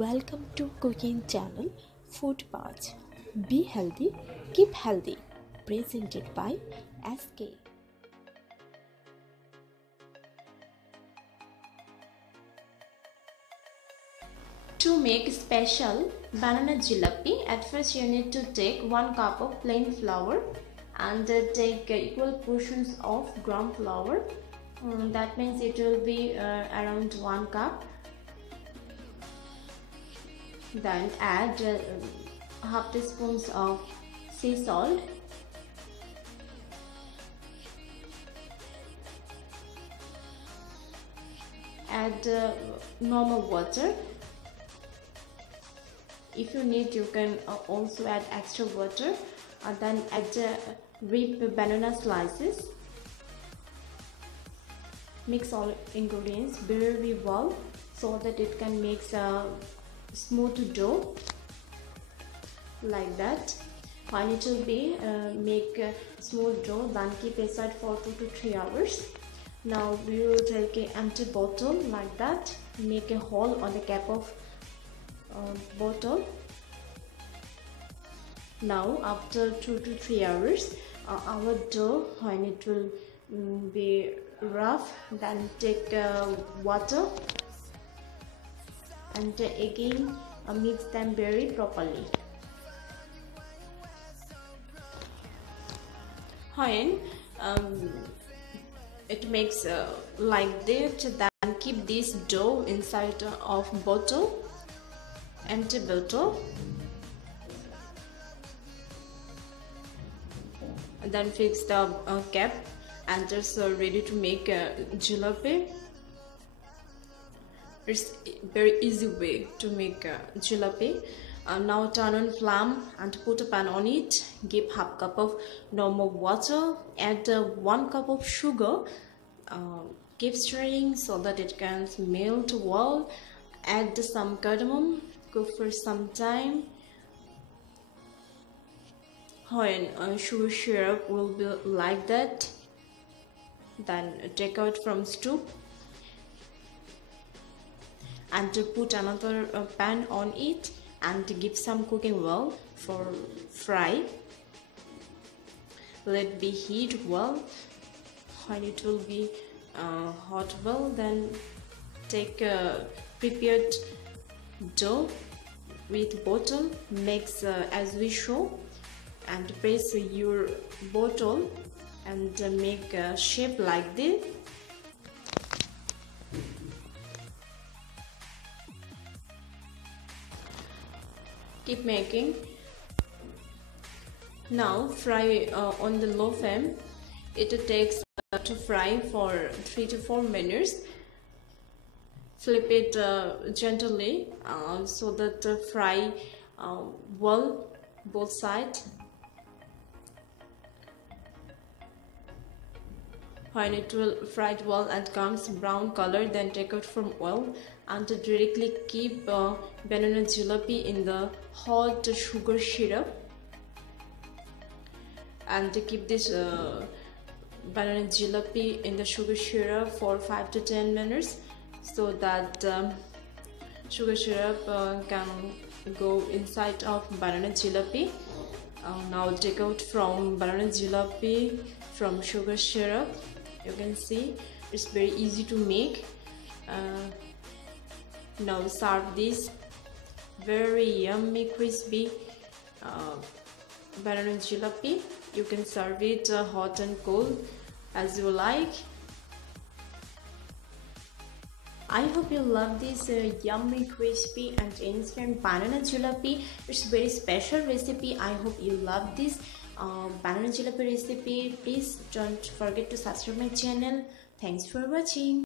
Welcome to cooking channel Food Patch. Be healthy, keep healthy. Presented by SK. To make special banana jilapi, at first you need to take 1 cup of plain flour and take equal portions of gram flour. That means it will be around 1 cup. Then add half teaspoons of sea salt, add normal water. If you need, you can also add extra water. Then add ripe banana slices. Mix all ingredients very well so that it can make a smooth dough like that. When it will be make a smooth dough, then keep aside for 2 to 3 hours. Now we will take an empty bottle like that, make a hole on the cap of bottle. Now after 2 to 3 hours, our dough, when it will be rough, then take water and again mix them very properly. When it makes like that, then keep this dough inside of bottle, empty bottle, and then fix the cap and just ready to make a jalebi. It's a very easy way to make a jalebi. Now turn on flame and put a pan on it. Give half cup of normal water. Add 1 cup of sugar. Keep stirring so that it can melt well. Add some cardamom. Cook for some time. When sugar syrup will be like that, then take out from stove and to put another pan on it and give some cooking well for fry. Let be heat well. When it will be hot well, then take prepared dough with bottle, mix as we show, and press your bottle and make a shape like this. Keep making. Now fry on the low flame. It takes to fry for 3 to 4 minutes. Flip it gently so that fry well both sides. When it will fry well and comes brown color, then take out from oil and directly keep banana jilapi in the hot sugar syrup and keep this banana jilapi in the sugar syrup for 5 to 10 minutes so that sugar syrup can go inside of banana jilapi. Now take out from banana jilapi from sugar syrup. You can see it's very easy to make. Now serve this very yummy crispy banana jilapi. You can serve it hot and cold as you like. I hope you love this yummy, crispy and instant banana jilapi. It's very special recipe. I hope you love this banana jilapi recipe. Please don't forget to subscribe my channel. Thanks for watching.